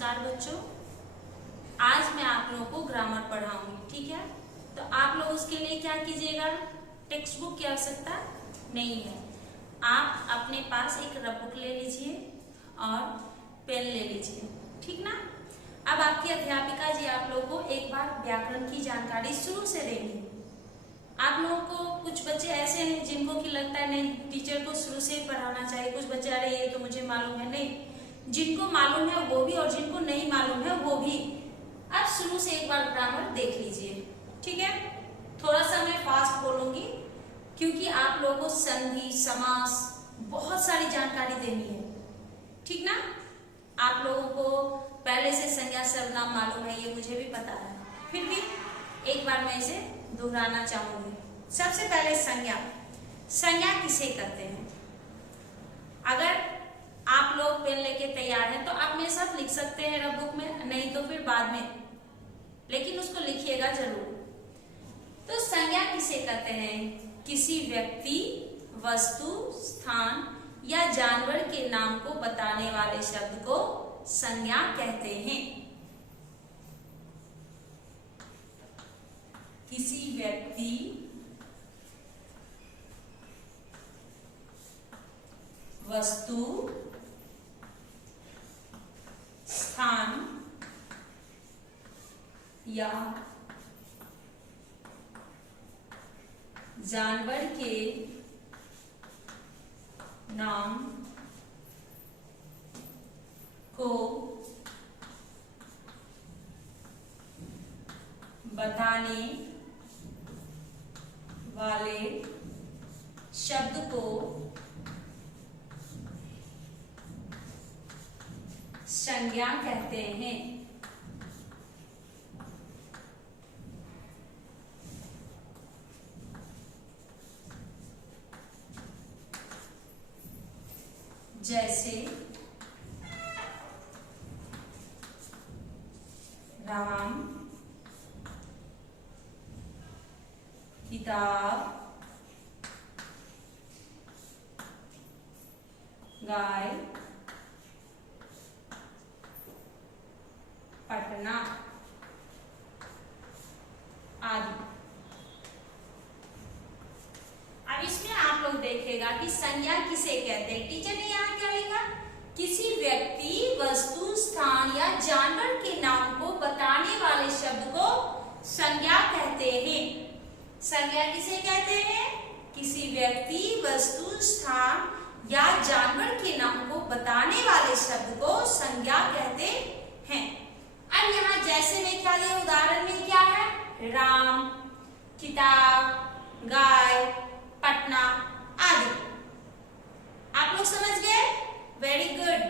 नमस्कार बच्चों, आज मैं आप लोगों को ग्रामर पढ़ाऊंगी। ठीक है, तो आप लोग उसके लिए क्या कीजिएगा, टेक्स्ट बुक की आवश्यकता नहीं है। आप अपने पास एक रफ बुक ले लीजिए और पेन ले लीजिए। ठीक ना। अब आपकी अध्यापिका जी आप लोगों को एक बार व्याकरण की जानकारी शुरू से देंगी। आप लोगों को कुछ बच्चे ऐसे हैं जिनको कि लगता है नहीं, टीचर को शुरू से ही पढ़ाना चाहिए। कुछ बच्चे अरे ये तो मुझे मालूम है, नहीं, जिनको मालूम है वो भी और जिनको नहीं मालूम है वो भी अब शुरू से एक बार ग्रामर देख लीजिए। ठीक है, थोड़ा सा मैं फास्ट बोलूंगी क्योंकि आप लोगों को संधि, समास, बहुत सारी जानकारी देनी है। ठीक ना। आप लोगों को पहले से संज्ञा सर्वनाम मालूम है, ये मुझे भी पता है, फिर भी एक बार मैं इसे दोहराना चाहूंगी। सबसे पहले संज्ञा। संज्ञा किसे कहते हैं? अगर आप लोग पेन लेके तैयार हैं तो आप मेरे साथ लिख सकते हैं रफ बुक में, नहीं तो फिर बाद में, लेकिन उसको लिखिएगा जरूर। तो संज्ञा किसे कहते हैं? किसी व्यक्ति, वस्तु, स्थान या जानवर के नाम को बताने वाले शब्द को संज्ञा कहते हैं। किसी व्यक्ति, वस्तु, स्थान या जानवर के नाम को बताने वाले शब्द को संज्ञा कहते हैं। जैसे राम, किताब, गाय, पटना आदि। अब इसमें आप लोग देखेगा कि संज्ञा किसे कहते हैं। टीचर ने यहाँ क्या लिखा? किसी व्यक्ति, वस्तु, स्थान या जानवर के नाम को बताने वाले शब्द को संज्ञा कहते हैं। संज्ञा किसे कहते हैं? किसी व्यक्ति, वस्तु, स्थान या जानवर के नाम को बताने वाले शब्द को संज्ञा कहते हैं। अब यहाँ जैसे मैं क्या दिया, उदाहरण में क्या है? राम, किताब, गाय, पटना आदि। आप लोग समझ गए? Very good.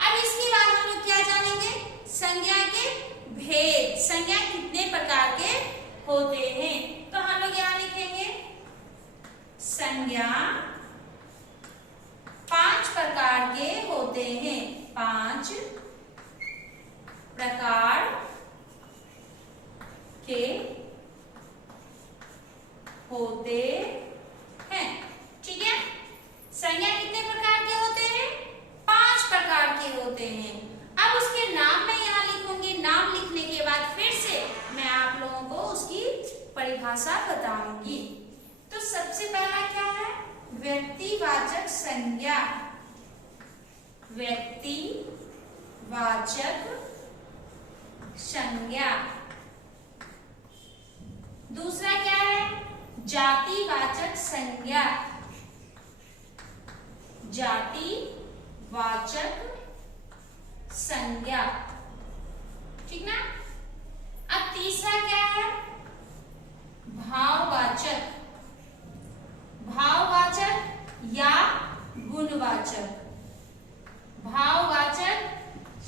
अब इसके बाद हम लोग क्या जानेंगे? संज्ञा के भेद। संज्ञा कितने प्रकार के होते हैं? तो हम लोग यहाँ लिखेंगे संज्ञा 5 प्रकार के होते हैं। 5 प्रकार के होते हैं। ठीक है, संज्ञा कितने प्रकार के होते हैं? 5 प्रकार के होते हैं। अब उसके नाम मैं यहाँ लिखूंगी। नाम लिखने के बाद फिर से मैं आप लोगों को उसकी परिभाषा बताऊंगी। तो सबसे पहला क्या है? व्यक्तिवाचक संज्ञा। व्यक्तिवाचक संज्ञा। दूसरा क्या है? जातिवाचक संज्ञा। जातिवाचक संज्ञा। ठीक ना। अब तीसरा क्या है? भाववाचक। भाववाचक या गुणवाचक। भाववाचक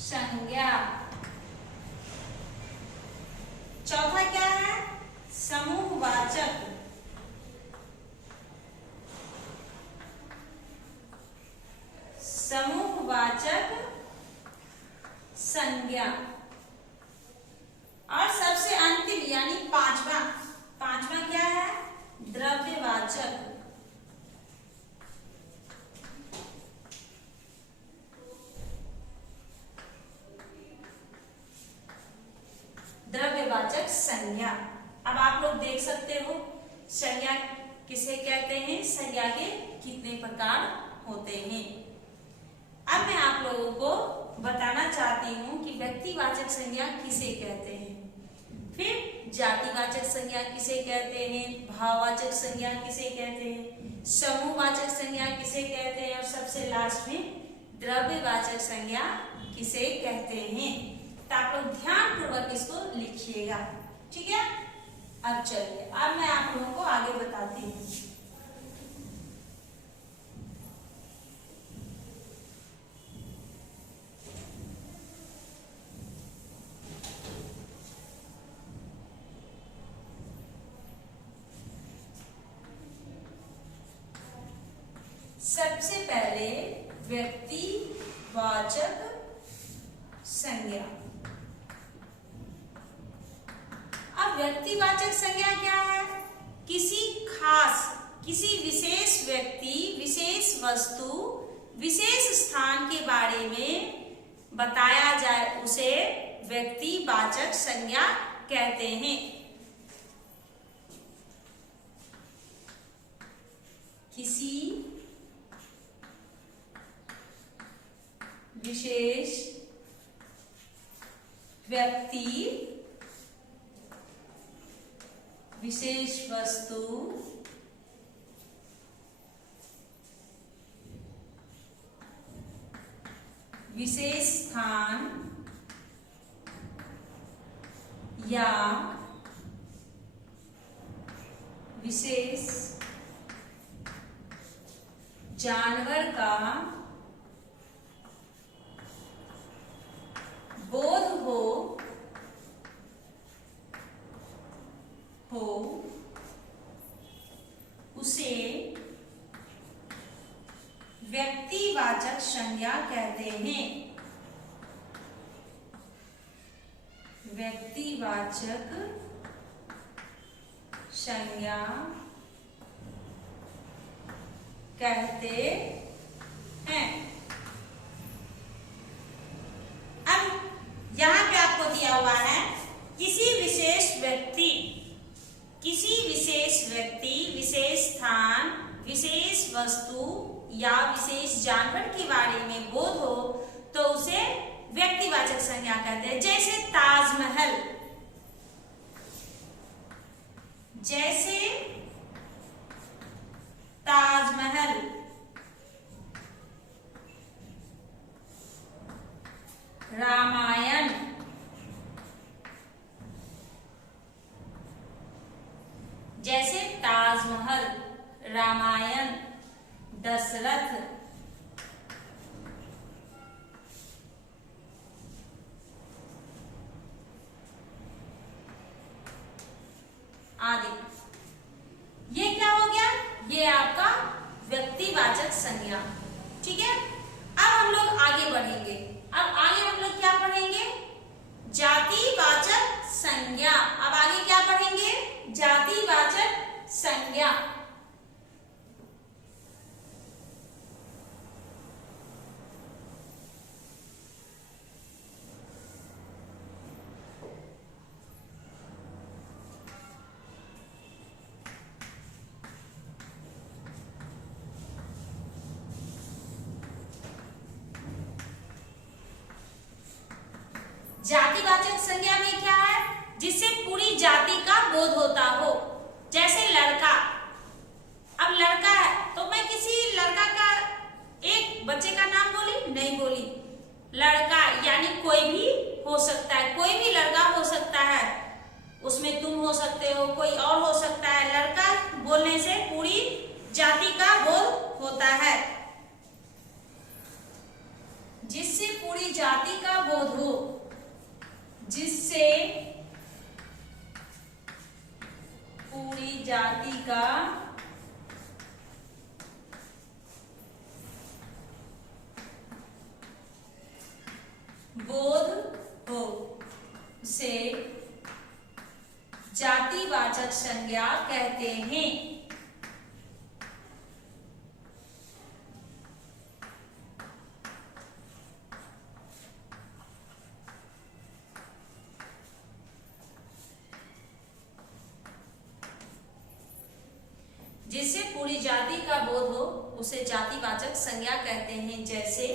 संज्ञा। चौथा क्या है? समूहवाचक। समूहवाचक संज्ञा। और सबसे अंतिम यानी पांचवा क्या है? द्रव्यवाचक। संज्ञा। अब आप लोग देख सकते हो संज्ञा किसे कहते हैं, संज्ञा के कितने प्रकार होते हैं। अब मैं आप लोगों को बताना चाहती हूँ कि व्यक्तिवाचक संज्ञा किसे कहते हैं, फिर जातिवाचक संज्ञा किसे कहते हैं, भाववाचक संज्ञा किसे कहते हैं, समूहवाचक संज्ञा किसे कहते हैं और सबसे लास्ट में द्रव्यवाचक संज्ञा किसे कहते हैं। तो आप लोग ध्यान पूर्वक इसको लिखिएगा, ठीक है। अब चलिए, अब मैं आप लोगों को आगे बताती हूँ। सबसे पहले व्यक्तिवाचक संज्ञा। अब व्यक्तिवाचक संज्ञा क्या है, किसी खास, किसी विशेष व्यक्ति, विशेष वस्तु, विशेष स्थान के बारे में बताया जाए उसे व्यक्तिवाचक संज्ञा कहते हैं। किसी विशेष व्यक्ति, विशेष वस्तु, विशेष स्थान या विशेष जानवर का बोध हो उसे व्यक्तिवाचक संज्ञा कहते हैं। व्यक्तिवाचक संज्ञा कहते हैं। अब यहां पे आपको दिया हुआ है किसी विशेष व्यक्ति, किसी विशेष व्यक्ति, विशेष स्थान, विशेष वस्तु या विशेष जानवर के बारे में बोध हो तो उसे व्यक्तिवाचक संज्ञा कहते हैं। जैसे ताजमहल, जैसे ताजमहल, रामायण, जैसे ताजमहल, रामायण, दशरथ, आदि। ये क्या हो गया, ये आपका व्यक्तिवाचक संज्ञा, ठीक है। अब हम लोग आगे बढ़ेंगे। अब आगे हम लोग क्या पढ़ेंगे, जातिवाचक संज्ञा। अब आगे क्या पढ़ेंगे, जातिवाचक संज्ञा। जातिवाचक संज्ञा में क्या है, जिससे पूरी जाति का बोध होता हो। जैसे लड़का, अब लड़का है तो मैं किसी लड़का का, एक बच्चे का नाम बोली नहीं बोली, लड़का यानी कोई भी हो सकता है, कोई भी लड़का हो सकता है, उसमें तुम हो सकते हो, कोई और हो सकता है। लड़का बोलने से पूरी जाति का बोध होता है, जिससे पूरी जाति का बोध हो, जिससे पूरी जाति का बोध हो, उसे जातिवाचक संज्ञा कहते हैं। जिससे पूरी जाति का बोध हो उसे जातिवाचक संज्ञा कहते हैं। जैसे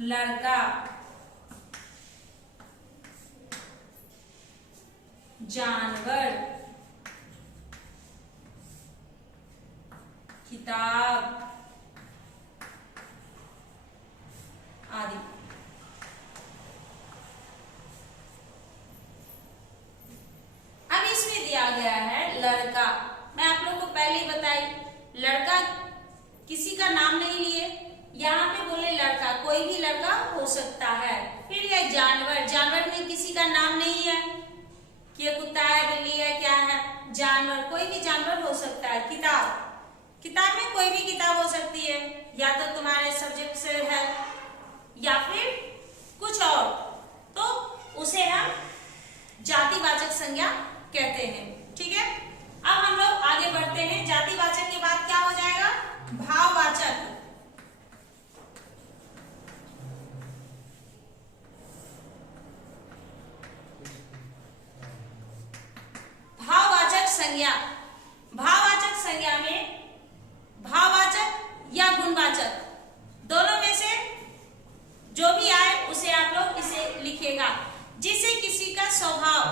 लड़का, जानवर, किताब आदि। अब इसमें दिया गया है लड़का। मैं आप लोगों को पहले ही बताई, लड़का किसी का नाम नहीं लिए, यहाँ पे बोले लड़का, कोई भी लड़का हो सकता है। फिर यह जानवर, जानवर में किसी का नाम नहीं है कि ये कुत्ता है, बिल्ली है, क्या है, जानवर, कोई भी जानवर हो सकता है। किताब, किताब में कोई भी किताब हो सकती है, या तो तुम्हारे सब्जेक्ट से है या फिर कुछ और, तो उसे हम जातिवाचक संज्ञा कहते हैं। ठीक है, अब हम लोग आगे बढ़ते हैं। जातिवाचक के बाद क्या हो जाएगा? भाववाचक। भाववाचक संज्ञा, भाववाचक संज्ञा में भाववाचक या गुणवाचक दोनों में से जो भी आए उसे आप लोग इसे लिखेगा। जिससे किसी का स्वभाव,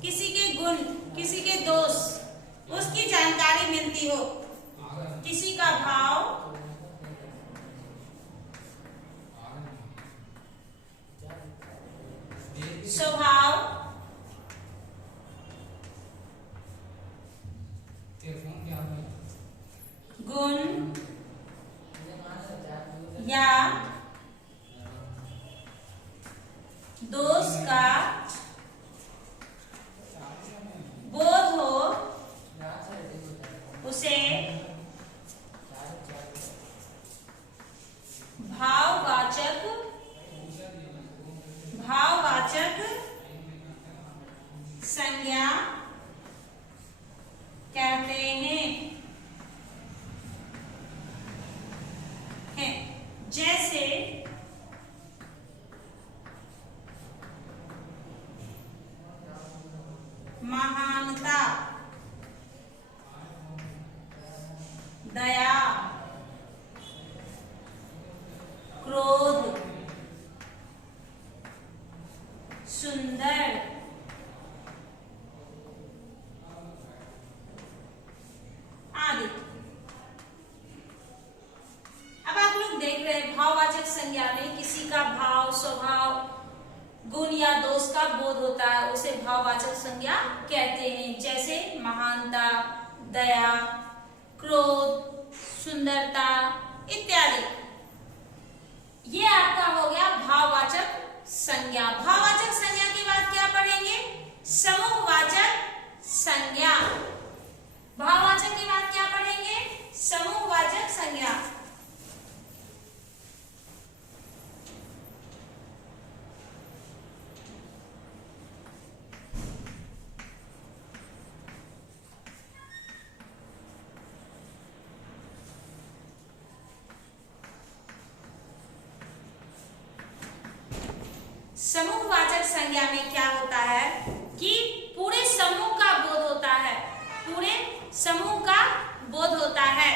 किसी के गुण, किसी के दोष, उसकी जानकारी मिलती हो। किसी का भाव, स्वभाव, गुण या दोष का बोध हो उसे भाववाचक, भाववाचक संज्ञा कहते हैं। जैसे महानता, दया, क्रोध, सुंदर, आदि। अब आप लोग देख रहे हैं भाववाचक संज्ञा में किसी का भाव, स्वभाव, गुण या दोष का बोध होता है, उसे भाववाचक संज्ञा कहते हैं। जैसे महानता, दया, क्रोध, सुंदरता इत्यादि। ये आपका हो गया भाववाचक संज्ञा। भाववाचक संज्ञा के बाद क्या पढ़ेंगे? समूहवाचक संज्ञा। भाववाचक के बाद क्या पढ़ेंगे? समूहवाचक संज्ञा। समूहवाचक संज्ञा में क्या होता है कि पूरे समूह का बोध होता है, पूरे समूह का बोध होता है।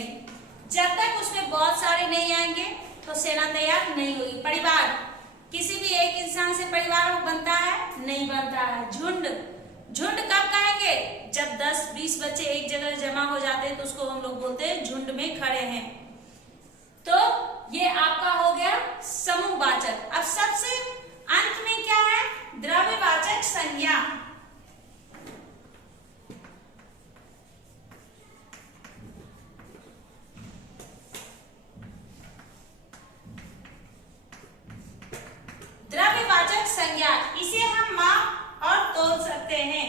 नहीं। जब तक उसमें बहुत सारे नहीं आएंगे तो सेना तैयार नहीं होगी। परिवार, किसी भी एक इंसान से परिवार बनता है? नहीं बनता है। झुंड, झुंड कब कहेंगे? जब 10-20 बच्चे एक जगह जमा हो जाते हैं तो उसको हम लोग बोलते हैं झुंड में खड़े हैं। तो ये आपका हो गया समूहवाचक। अब सबसे अंत में क्या है? द्रव्यवाचक संज्ञा। द्रव्यवाचक संज्ञा, इसे हम माप और तोल सकते हैं।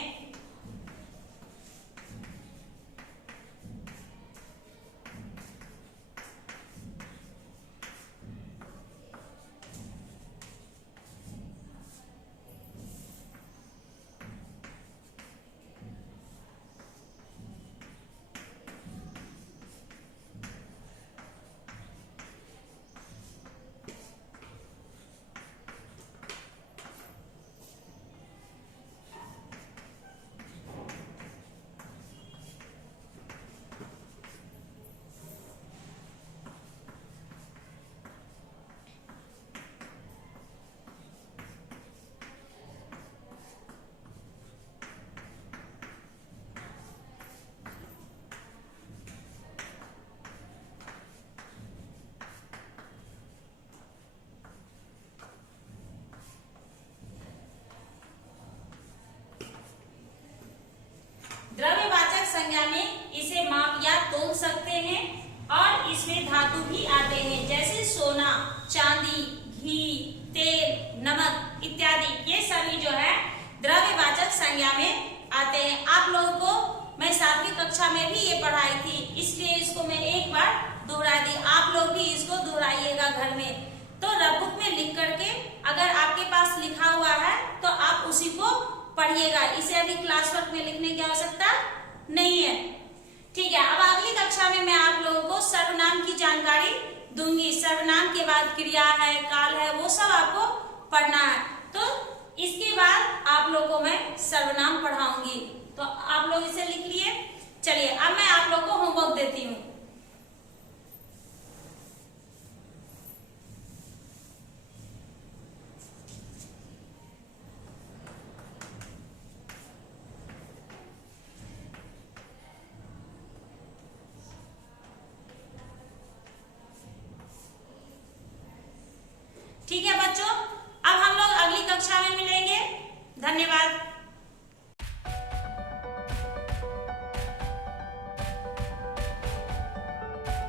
द्रव्यवाचक संज्ञा में इसे माप या तोल सकते हैं और इसमें धातु भी आते हैं, जैसे सोना, चांदी, घी, तेल, नमक इत्यादि। ये सभी जो है द्रव्यवाचक संज्ञा में आते हैं। आप लोगों को मैं 7वीं कक्षा में भी ये पढ़ाई थी, इसलिए इसको मैं एक बार दोहरा दी। आप लोग भी इसको दोहराइएगा घर में। तो रफ बुक में लिख करके, अगर आपके पास लिखा हुआ है तो आप उसी को पढ़िएगा। इसे अभी क्लास वर्क में लिखने की आवश्यकता नहीं है। ठीक है, अब अगली कक्षा में मैं आप लोगों को सर्वनाम की जानकारी दूंगी। सर्वनाम के बाद क्रिया है, काल है, वो सब आपको पढ़ना है। तो इसके बाद आप लोगों को मैं सर्वनाम पढ़ाऊंगी। तो आप लोग इसे लिख लिए। चलिए, अब मैं आप लोग को होमवर्क देती हूँ। ठीक है बच्चों, अब हम लोग अगली कक्षा में मिलेंगे। धन्यवाद।